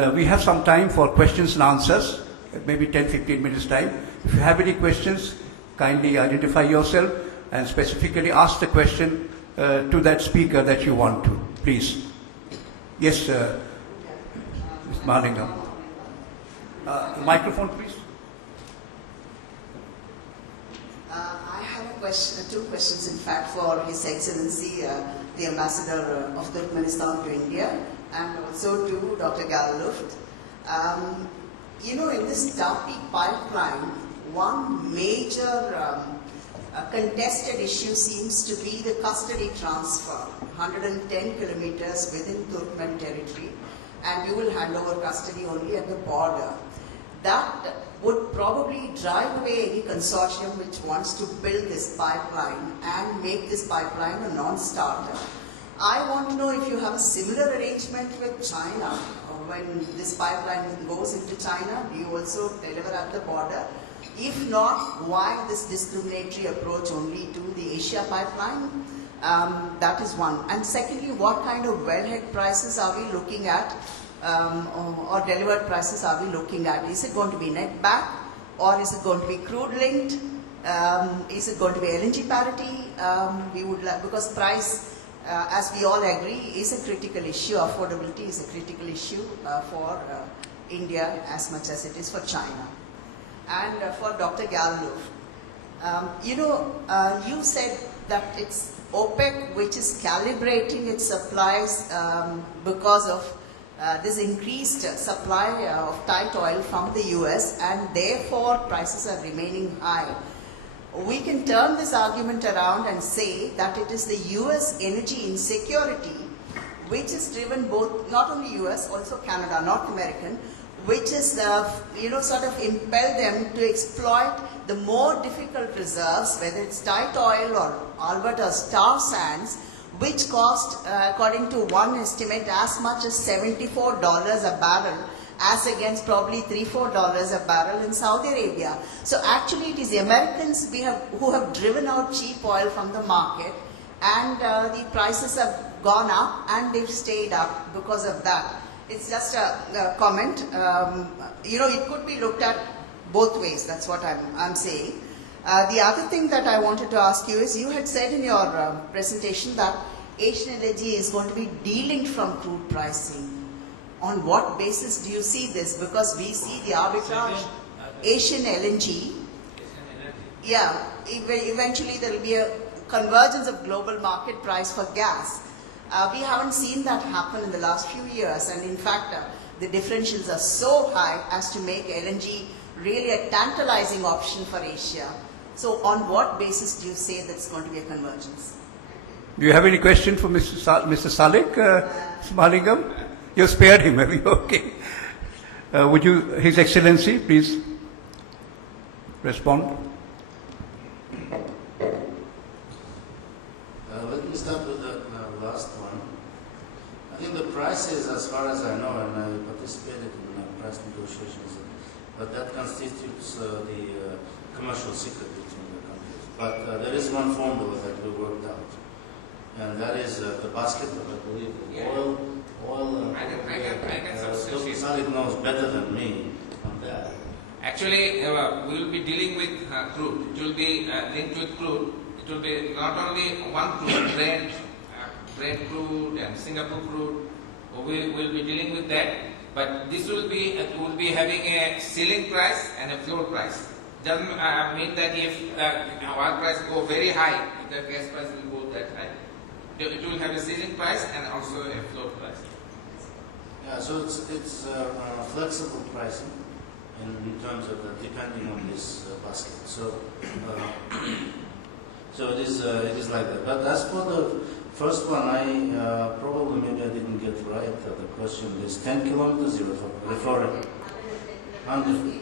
And we have some time for questions and answers, maybe 10-15 minutes time. If you have any questions, kindly identify yourself and specifically ask the question to that speaker that you want to. Please. Yes, Ms. Mahalingam. Microphone, please. I have a question, two questions, in fact, for His Excellency, the Ambassador of Turkmenistan to India, and also to Dr. Galluft. You know, in this Tapi pipeline, one major contested issue seems to be the custody transfer, 110 kilometers within Turkmen territory, and you will hand over custody only at the border. That would probably drive away any consortium which wants to build this pipeline and make this pipeline a non-starter. I want to know if you have a similar arrangement with China. When this pipeline goes into China, do you also deliver at the border? If not, why this discriminatory approach only to the Asia pipeline? That is one. And secondly, what kind of wellhead prices are we looking at, or delivered prices are we looking at? Is it going to be net back, or is it going to be crude linked? Is it going to be LNG parity? We would like, because price, as we all agree, is a critical issue. Affordability is a critical issue for India as much as it is for China. And for Dr. Galluft, you know, you said that it's OPEC which is calibrating its supplies because of this increased supply of tight oil from the US, and therefore prices are remaining high. We can turn this argument around and say that it is the US energy insecurity which is driven both, not only US, also Canada, North American, which is, sort of impel them to exploit the more difficult reserves, whether it's tight oil or Alberta's tar sands, which cost, according to one estimate, as much as $74 a barrel, as against probably $3-4 a barrel in Saudi Arabia. So actually it is the Americans who have driven out cheap oil from the market, and the prices have gone up and they've stayed up because of that. It's just a comment. It could be looked at both ways. That's what I'm saying. The other thing that I wanted to ask you is, you had said in your presentation that Asian LNG is going to be delinked from crude pricing. On what basis do you see this? Because we see the arbitrage, Asian LNG. Yeah, eventually there will be a convergence of global market price for gas. We haven't seen that happen in the last few years, and in fact, the differentials are so high as to make LNG really a tantalizing option for Asia. So on what basis do you say that it's going to be a convergence? Do you have any question for Mr. Salik, Mahalingam? You spared him, have you? Okay. Would you, His Excellency, please respond? Let me start with the last one. I think the prices, as far as I know, and I participated in price negotiations, but that constitutes the commercial secret between the countries. But there is one formula that we worked out, and that is the basket of, I believe, oil. I can substitute. Salik knows better than me on that. Actually, we will be dealing with crude. It will be linked with crude. It will be not only one crude, Brent crude and Singapore crude. We will be dealing with that. But this will be having a ceiling price and a floor price. Doesn't mean that if oil price go very high, the gas price will go that high. It will have a ceiling price and also a floor price. Yeah, so it's flexible pricing in terms of depending on this basket. So it is like that. But as for the first one, I probably maybe I didn't get right the question. There's 10 kilometers you're referring. 100.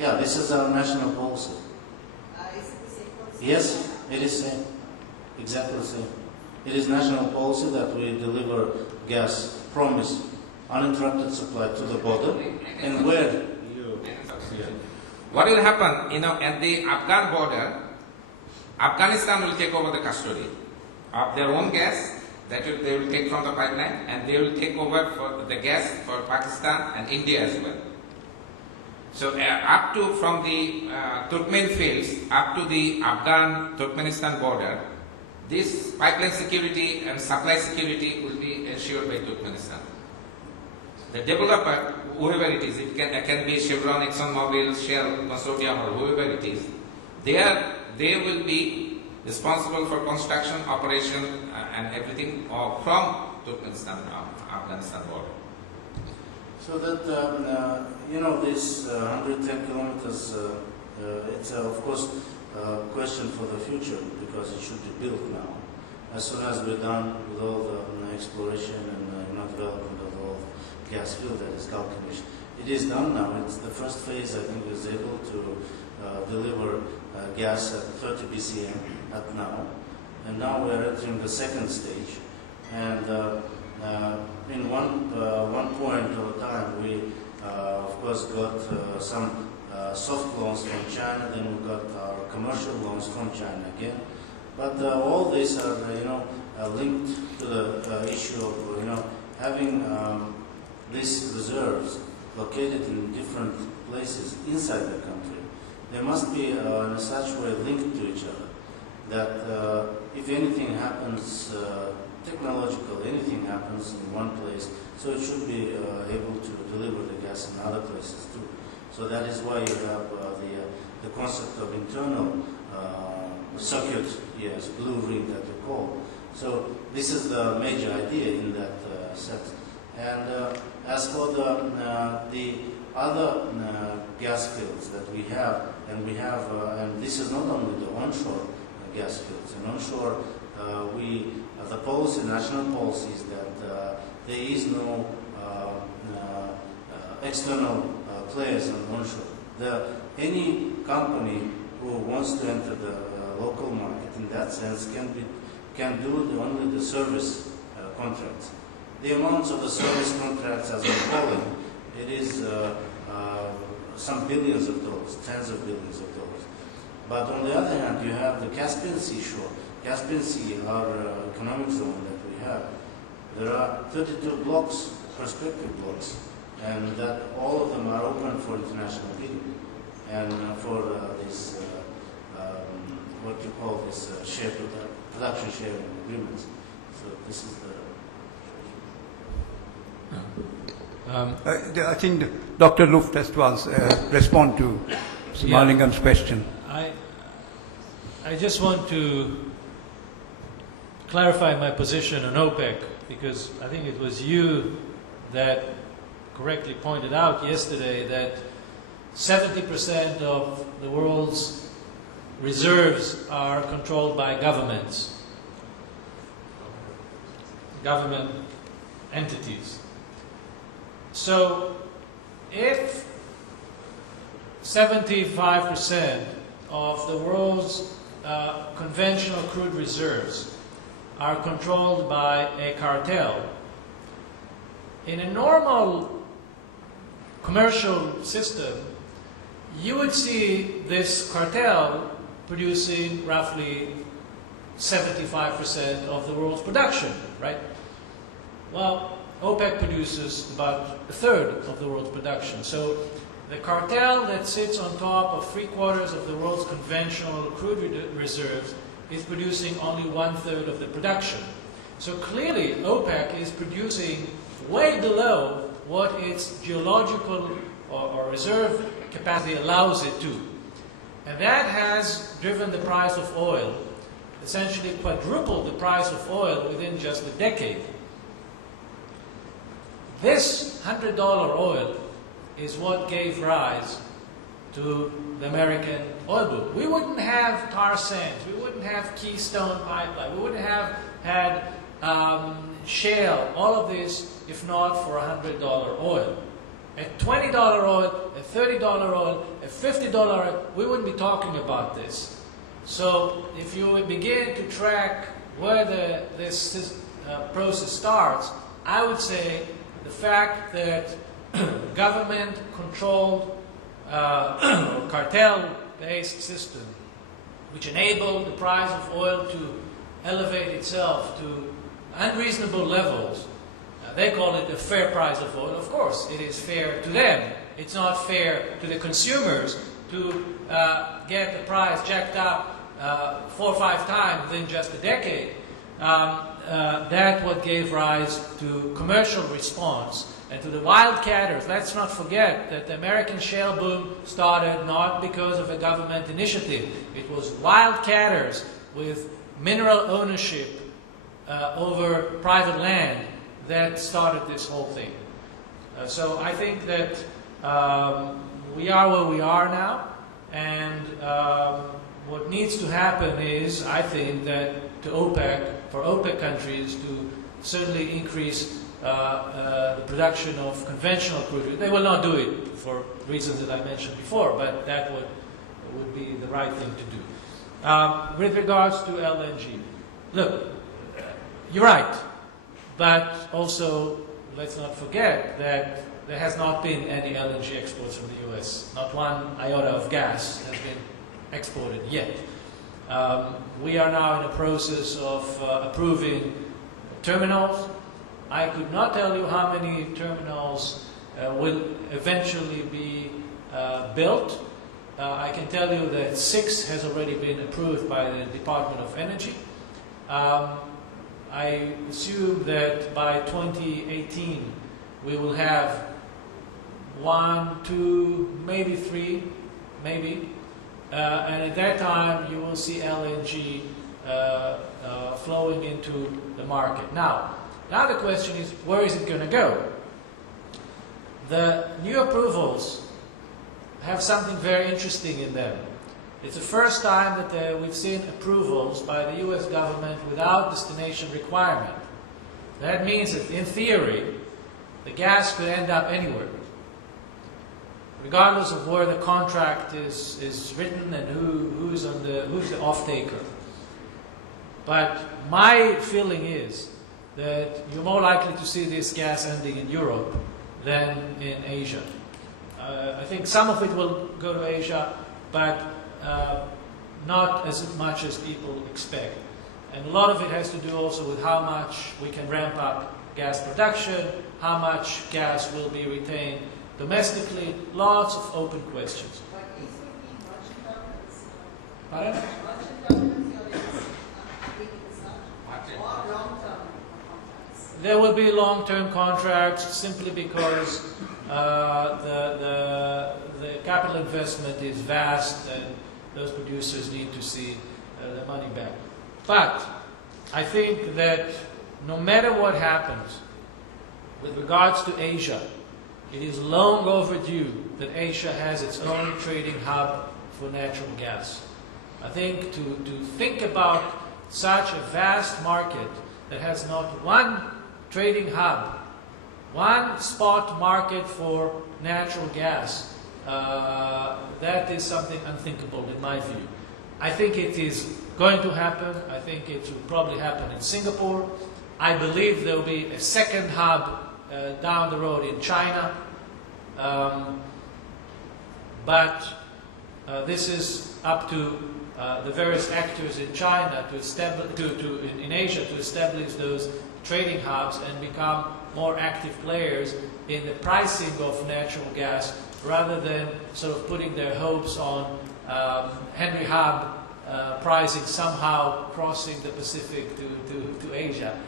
Yeah, this is our national policy. Yes, it is same. Exactly the same. It is national policy that we deliver gas, promise, uninterrupted supply to the border, and where you... What will happen, at the Afghan border, Afghanistan will take over the custody of their own gas, They will take from the pipeline, and they will take over for the gas for Pakistan and India as well. So up to from the Turkmen fields up to the Afghan-Turkmenistan border, this pipeline security and supply security will be ensured by Turkmenistan. The developer, whoever it is, it can be Chevron, ExxonMobil, Shell, Consortium, or whoever it is, they will be responsible for construction, operation, and everything from Turkmenistan, Afghanistan border. So that, this 110 kilometers, it's of course a question for the future because it should be built now. As soon as we're done with all the exploration and development of all gas field that is calculated, it is done now. It's the first phase, I think, is able to deliver gas at 30 BCM at now. And now we're entering the second stage. And in one point of time, we of course got some soft loans from China, then we got our commercial loans from China again. But all these are, linked to the issue of, having these reserves located in different places inside the country. They must be in such a way linked to each other that if anything happens, technological, anything happens in one place, so it should be able to deliver the gas in other places too. So that is why you have the concept of internal circuit, yes, blue ring that we call. So this is the major idea in that sense. And as for the other gas fields that we have, and this is not only the onshore gas fields. And onshore, the policy, national policy is that there is no external players on onshore. Any company who wants to enter the local market in that sense can do only the service contracts. The amounts of the service contracts, as we call it, it is some billions of dollars, tens of billions of dollars. But on the other hand, you have the Caspian Sea shore. Caspian Sea, our economic zone that we have. There are 32 blocks, prospective blocks, and that all of them are open for international bidding and for this, what you call this production sharing agreements. So this is the. I think Dr. Luft has to respond to Smalingam's question. I just want to clarify my position on OPEC, because I think it was you that correctly pointed out yesterday that 70% of the world's reserves are controlled by governments, government entities. So if 75% of the world's conventional crude reserves are controlled by a cartel, in a normal commercial system, you would see this cartel producing roughly 75% of the world's production, right? Well, OPEC produces about a third of the world's production. So the cartel that sits on top of 3/4 of the world's conventional crude reserves is producing only 1/3 of the production. So clearly OPEC is producing way below what its geological or reserve capacity allows it to. And that has driven the price of oil, essentially quadrupled the price of oil within just a decade. This $100 oil is what gave rise to the American oil boom. We wouldn't have tar sands, we wouldn't have Keystone Pipeline, we wouldn't have had shale, all of this, if not for $100 oil. At $20 oil, at $30 oil, at $50 oil, we wouldn't be talking about this. So if you would begin to track where this process starts, I would say the fact that government-controlled cartel-based system, which enabled the price of oil to elevate itself to unreasonable levels. They call it a fair price of oil. Of course, it is fair to them. It's not fair to the consumers to get the price jacked up 4 or 5 times within just a decade. That what gave rise to commercial response and to the wildcatters. Let's not forget that the American shale boom started not because of a government initiative. It was wildcatters with mineral ownership over private land that started this whole thing. So I think that we are where we are now, and what needs to happen is, I think, that for OPEC countries to certainly increase the production of conventional crude. They will not do it for reasons that I mentioned before, but that would be the right thing to do. With regards to LNG, look, you're right, but also let's not forget that there has not been any LNG exports from the US. Not one iota of gas has been exported yet. We are now in a process of approving terminals. I could not tell you how many terminals will eventually be built. I can tell you that 6 has already been approved by the Department of Energy. I assume that by 2018 we will have 1, 2, maybe 3, maybe. And at that time you will see LNG flowing into the market. Now the question is, where is it going to go? The new approvals have something very interesting in them. It's the first time that we've seen approvals by the US government without destination requirement. That means that, in theory, the gas could end up anywhere, regardless of where the contract is written and who's the off-taker. But my feeling is that you're more likely to see this gas ending in Europe than in Asia. I think some of it will go to Asia, but not as much as people expect. And a lot of it has to do also with how much we can ramp up gas production, how much gas will be retained domestically, lots of open questions. But is there any Russian governments? Pardon? Russian governments you're thinking such? Or long-term contracts? There will be long-term contracts simply because the capital investment is vast and those producers need to see the money back. But I think that no matter what happens with regards to Asia, it is long overdue that Asia has its own trading hub for natural gas. I think to think about such a vast market that has not one trading hub, one spot market for natural gas, that is something unthinkable in my view. I think it is going to happen. I think it will probably happen in Singapore. I believe there will be a second hub down the road in China. But this is up to the various actors in China to establish, in Asia, to establish those trading hubs and become more active players in the pricing of natural gas, rather than sort of putting their hopes on Henry Hub pricing somehow crossing the Pacific to Asia.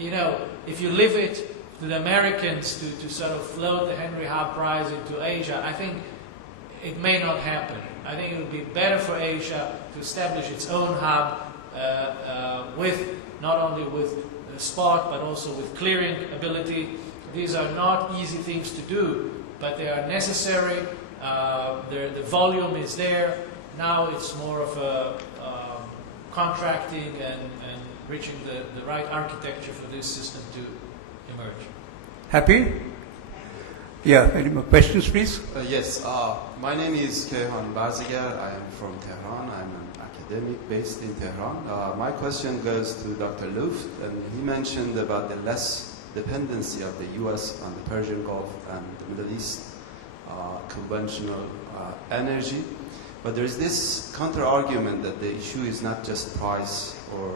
You know, if you leave it to the Americans to sort of float the Henry Hub price into Asia, I think it may not happen. I think it would be better for Asia to establish its own hub with not only with spot but also with clearing ability. These are not easy things to do, but they are necessary. The volume is there. Now it's more of a contracting and reaching the right architecture for this system to emerge. Happy? Yeah, any more questions, please? Yes, my name is Kayhan Barzigar. I am from Tehran. I'm an academic based in Tehran. My question goes to Dr. Luft, and he mentioned about the less dependency of the U.S. on the Persian Gulf and the Middle East conventional energy. But there's this counter-argument that the issue is not just price or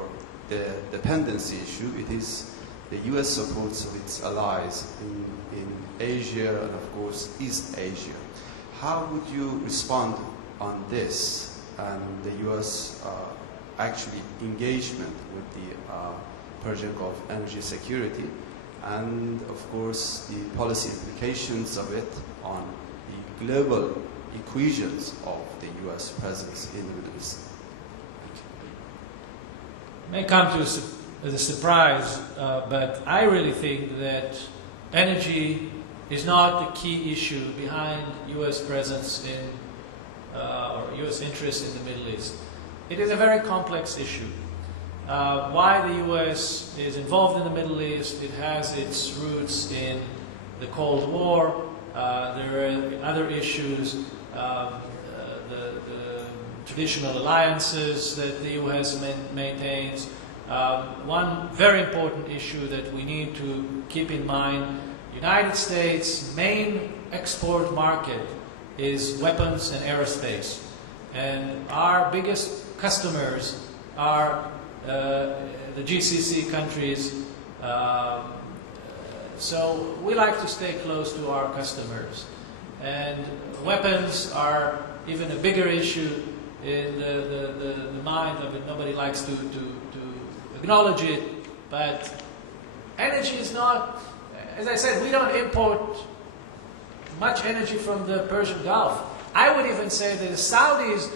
the dependency issue. It is the U.S. supports of its allies in Asia and, of course, East Asia. How would you respond on this and the U.S. Actually engagement with the Persian Gulf energy security and, of course, the policy implications of it on the global equations of the U.S. presence in the Middle East? May come to as a surprise, but I really think that energy is not the key issue behind U.S. presence in or U.S. interest in the Middle East. It is a very complex issue. Why the U.S. is involved in the Middle East, it has its roots in the Cold War. There are other issues, the traditional alliances that the U.S. maintains. One very important issue that we need to keep in mind, United States' main export market is weapons and aerospace. And our biggest customers are the GCC countries. So we like to stay close to our customers. And weapons are even a bigger issue in the mind of it. Nobody likes to acknowledge it, but energy is not, as I said, we don't import much energy from the Persian Gulf. I would even say that the Saudis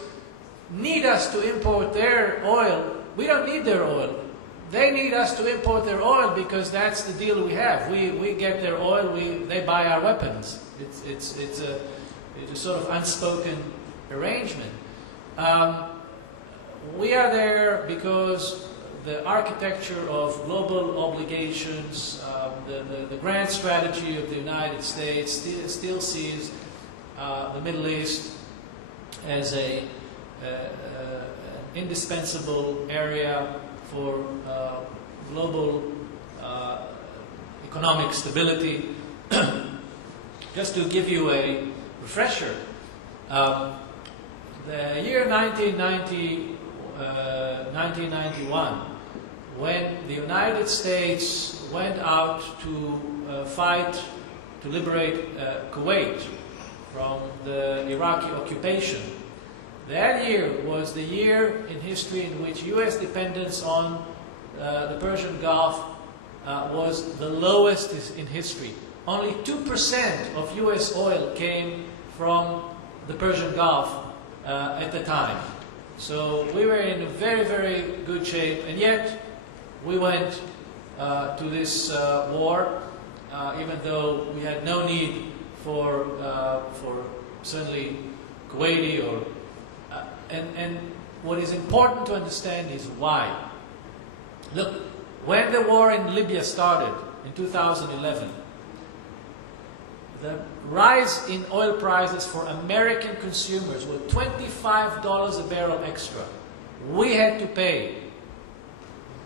need us to import their oil. We don't need their oil. They need us to import their oil because that's the deal we have. We get their oil, they buy our weapons. It's a sort of unspoken arrangement. We are there because the architecture of global obligations, the grand strategy of the United States still sees the Middle East as an indispensable area for global economic stability. Just to give you a refresher, the year 1991, when the United States went out to fight to liberate Kuwait from the Iraqi occupation, that year was the year in history in which U.S. dependence on the Persian Gulf was the lowest in history. Only 2% of U.S. oil came from the Persian Gulf at the time. So we were in a very, very good shape, and yet we went to this war, even though we had no need for certainly Kuwaiti or and what is important to understand is why. Look, when the war in Libya started in 2011, the rise in oil prices for American consumers were $25 a barrel extra. We had to pay,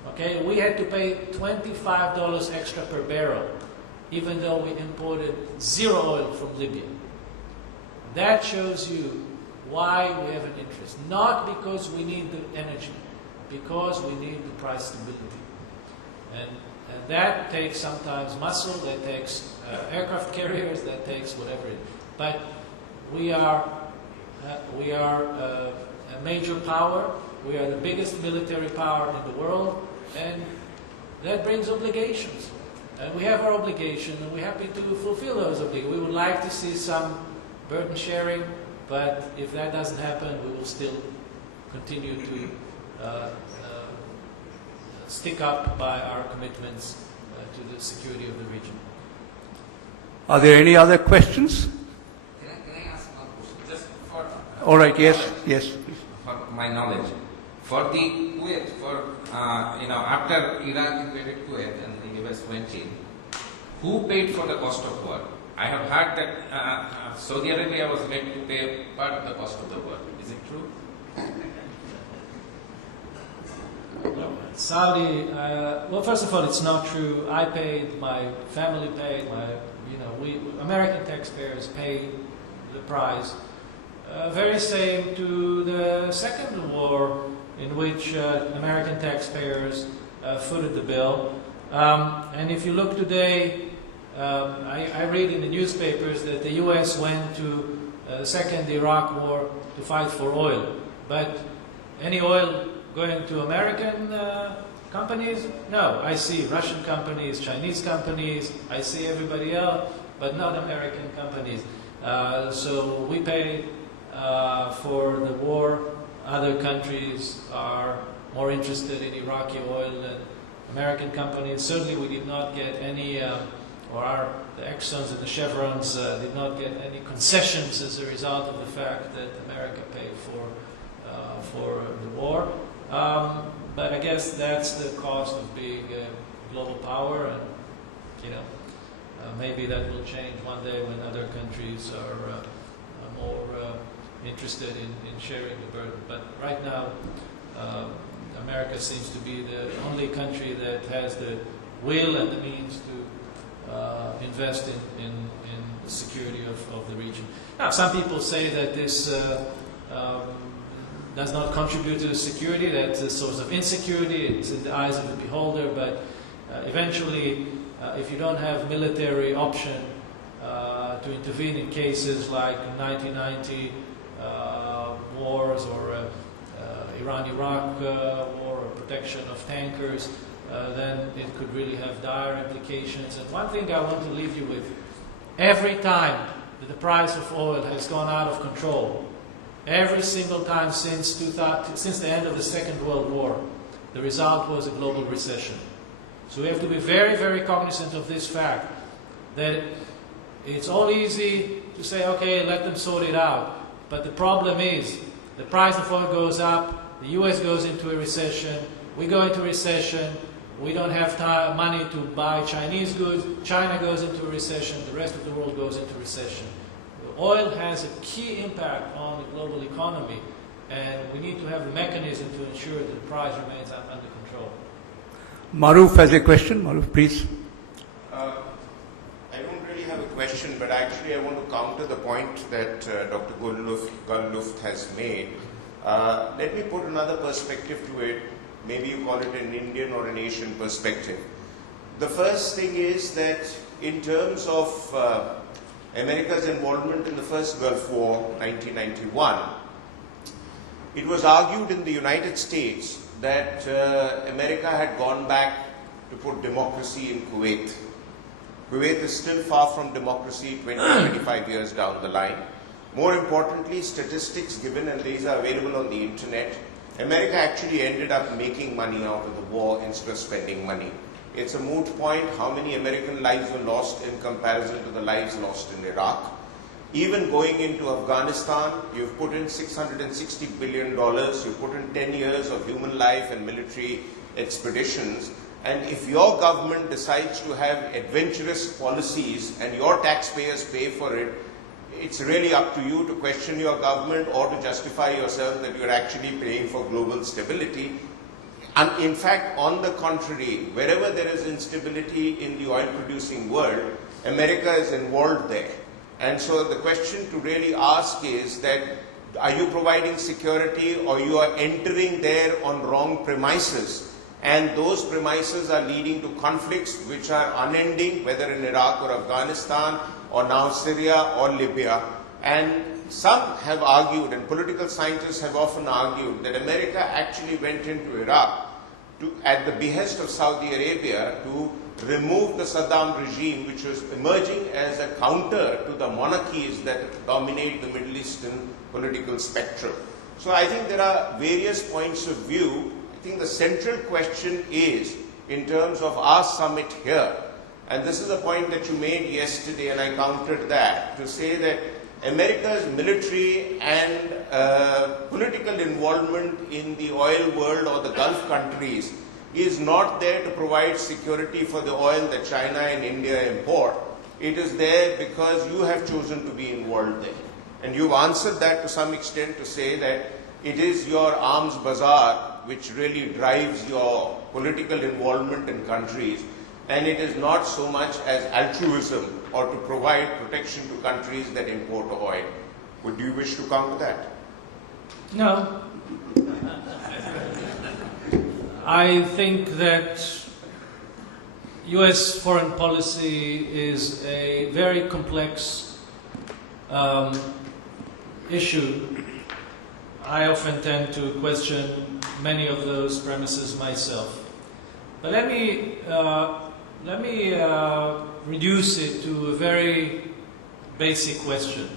okay, we had to pay $25 extra per barrel, even though we imported zero oil from Libya. That shows you why we have an interest. Not because we need the energy, because we need the price stability. And that takes sometimes muscle, that takes aircraft carriers, that takes whatever it is. But we are a major power. We are the biggest military power in the world, and that brings obligations. And we have our obligation, and we're happy to fulfill those obligations. We would like to see some burden sharing, but if that doesn't happen, we will still continue to stick up by our commitments to the security of the region. Are there any other questions? Can I ask one question? Just for All right, yes, please. for my knowledge, for the Kuwait, after Iraq invaded Kuwait and the US went in, who paid for the cost of war? I have heard that Saudi Arabia was made to pay part of the cost of the war. Is it true? Saudi, well, first of all, it's not true. I paid, my family paid, American taxpayers pay the price. Very same to the second war, in which American taxpayers footed the bill. And if you look today, I read in the newspapers that the U.S. went to the second Iraq war to fight for oil. But any oil going to American companies? No. I see Russian companies, Chinese companies, I see everybody else, but not American companies. So we pay for the war. Other countries are more interested in Iraqi oil than American companies. Certainly we did not get any, the Exxons and the Chevrons did not get any concessions as a result of the fact that America paid for the war. But I guess that's the cost of being a global power, and maybe that will change one day when other countries are more interested in sharing the burden. But right now, America seems to be the only country that has the will and the means to invest in the security of the region. Now, some people say that this does not contribute to security, that's a source of insecurity, it's in the eyes of the beholder, but eventually, if you don't have military option to intervene in cases like 1990 wars or Iran-Iraq war or protection of tankers, then it could really have dire implications. And one thing I want to leave you with, every time that the price of oil has gone out of control, every single time since the end of the Second World War, the result was a global recession. So we have to be very, very cognizant of this fact, that it's all easy to say, okay, let them sort it out. But the problem is, the price of oil goes up, the US goes into a recession, we go into recession, we don't have money to buy Chinese goods, China goes into a recession, the rest of the world goes into recession. Oil has a key impact on the global economy, and we need to have a mechanism to ensure that the price remains under control. Maruf has a question. Maruf, please. I don't really have a question, but actually I want to counter the point that Dr. Gul-Luft has made. Let me put another perspective to it. Maybe you call it an Indian or an Asian perspective. The first thing is that in terms of America's involvement in the first Gulf War, 1991, it was argued in the United States that America had gone back to put democracy in Kuwait. Kuwait is still far from democracy 25 years down the line. More importantly, statistics given, and these are available on the internet, America actually ended up making money out of the war instead of spending money. It's a moot point how many American lives were lost in comparison to the lives lost in Iraq. Even going into Afghanistan, you've put in $660 billion, you've put in 10 years of human life and military expeditions. And if your government decides to have adventurous policies and your taxpayers pay for it, it's really up to you to question your government or to justify yourself that you're actually paying for global stability. And in fact, on the contrary, wherever there is instability in the oil-producing world, America is involved there. And so the question to really ask is that, are you providing security or you are entering there on wrong premises? And those premises are leading to conflicts which are unending, whether in Iraq or Afghanistan or now Syria or Libya. And some have argued, and political scientists have often argued, that America actually went into Iraq at the behest of Saudi Arabia to remove the Saddam regime, which was emerging as a counter to the monarchies that dominate the Middle Eastern political spectrum. So I think there are various points of view. I think the central question is, in terms of our summit here, and this is a point that you made yesterday, and I countered that, to say that America's military and political involvement in the oil world or the Gulf countries is not there to provide security for the oil that China and India import. It is there because you have chosen to be involved there. And you've answered that to some extent to say that it is your arms bazaar which really drives your political involvement in countries, and it is not so much as altruism or to provide protection to countries that import oil. Would you wish to counter that? No. I think that U.S. foreign policy is a very complex issue. I often tend to question many of those premises myself. But let me reduce it to a very basic question.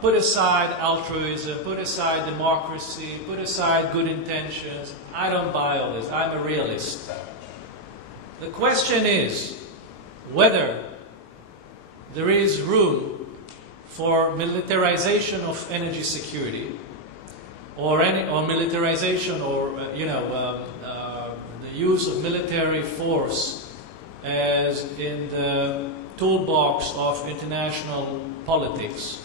Put aside altruism, put aside democracy, put aside good intentions. I don't buy all this. I'm a realist. The question is whether there is room for militarization of energy security, or militarization, or the use of military force as in the toolbox of international politics.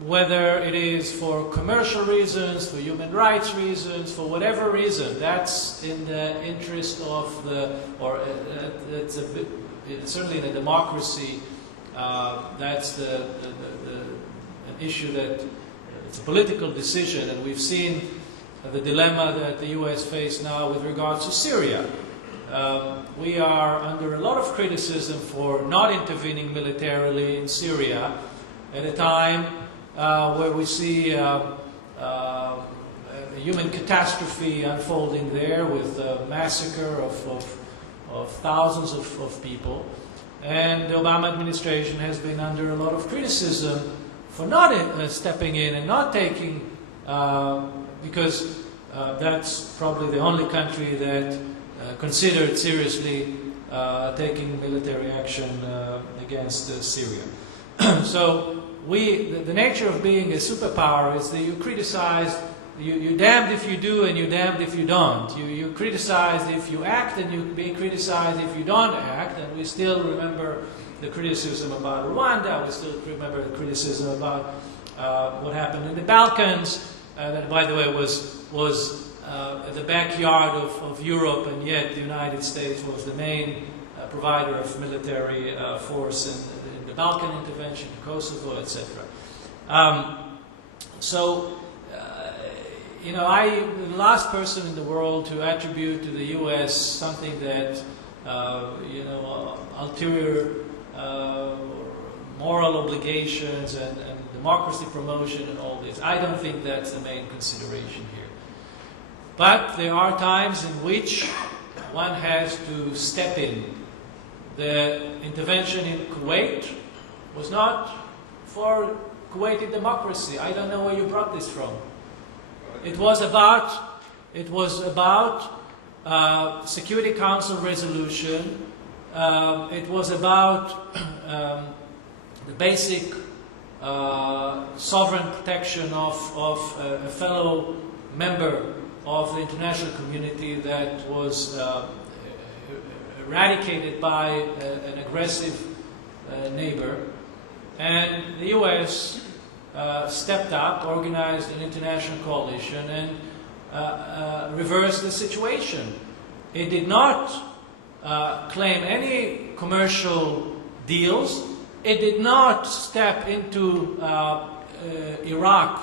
Whether it is for commercial reasons, for human rights reasons, for whatever reason, that's in the interest of it's a bit, certainly in a democracy, that's an issue that it's a political decision, and we've seen the dilemma that the U.S. face now with regards to Syria. We are under a lot of criticism for not intervening militarily in Syria at a time where we see a human catastrophe unfolding there with a massacre of thousands of people. And the Obama administration has been under a lot of criticism for not stepping in and not taking, because that's probably the only country that considered seriously taking military action against Syria. So the nature of being a superpower is that you criticize, you're damned if you do and you're damned if you don't. You criticize if you act, and you be criticized if you don't act. And we still remember the criticism about Rwanda. We still remember the criticism about what happened in the Balkans. That, by the way, was the backyard of Europe, and yet the United States was the main provider of military force in the Balkan intervention, Kosovo, etc. I'm the last person in the world to attribute to the U.S. something that, ulterior moral obligations and democracy promotion and all this. I don't think that's the main consideration here. But there are times in which one has to step in. The intervention in Kuwait was not for Kuwaiti democracy. I don't know where you brought this from. It was about Security Council resolution. It was about the basic sovereign protection of a fellow member of the international community that was eradicated by an aggressive neighbor. And the U.S. stepped up, organized an international coalition, and reversed the situation. It did not claim any commercial deals. It did not step into Iraq,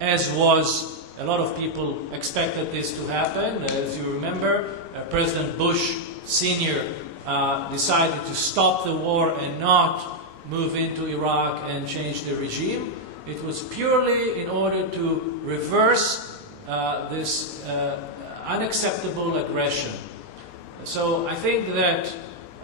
as was a lot of people expected this to happen. As you remember, President Bush Sr. Decided to stop the war and not move into Iraq and change the regime. It was purely in order to reverse this unacceptable aggression. So I think that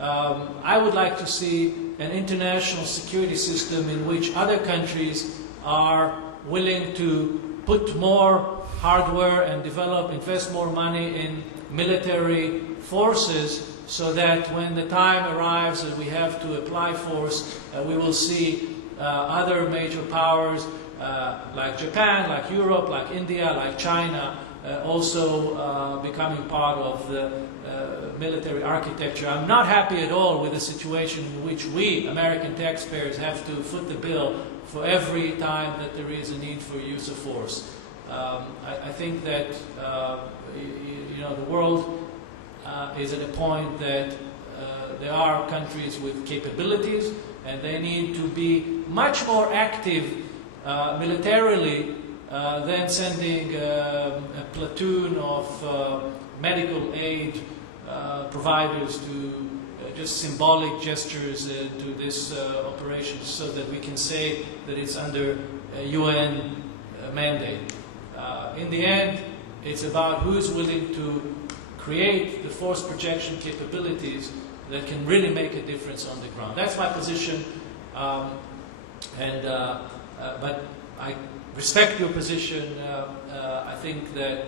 I would like to see an international security system in which other countries are willing to put more hardware and invest more money in military forces, so that when the time arrives and we have to apply force, we will see other major powers like Japan, like Europe, like India, like China, also becoming part of the military architecture. I'm not happy at all with a situation in which we, American taxpayers, have to foot the bill for every time that there is a need for use of force. I think that the world is at a point that there are countries with capabilities, and they need to be much more active militarily then sending a platoon of medical aid providers to just symbolic gestures to this operation so that we can say that it's under a UN mandate. In the end, it's about who's willing to create the force projection capabilities that can really make a difference on the ground. That's my position, but I respect your position. I think that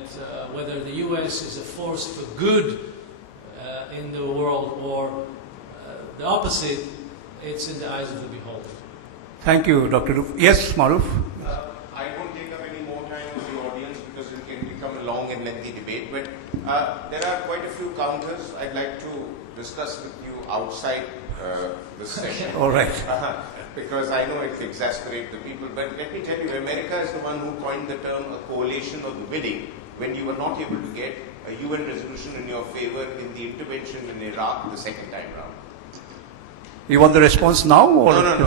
whether the U.S. is a force for good in the world or the opposite, it's in the eyes of the beholder. Thank you, Dr. Luf. Yes, Maruf? I won't take up any more time of the audience because it can become a long and lengthy debate, but there are quite a few counters I'd like to discuss with you outside this session. All right. Because I know it exasperates the people, but let me tell you, America is the one who coined the term a coalition of the willing when you were not able to get a UN resolution in your favor in the intervention in Iraq the second time round. You want the response now? Or No. You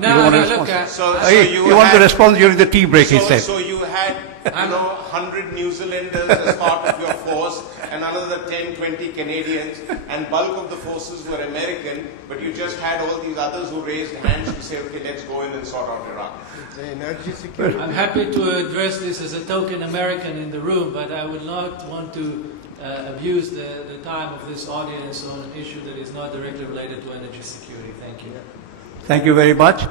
No, don't want a look, response? You want the had- response during the tea break, he said. So you had, 100 New Zealanders as part of your force, and another 10, 20 Canadians, and bulk of the forces were American, but you just had all these others who raised hands to say, okay, let's go in and sort out Iraq. The energy security. I'm happy to address this as a token American in the room, but I would not want to abuse the time of this audience on an issue that is not directly related to energy security. Thank you. Thank you very much.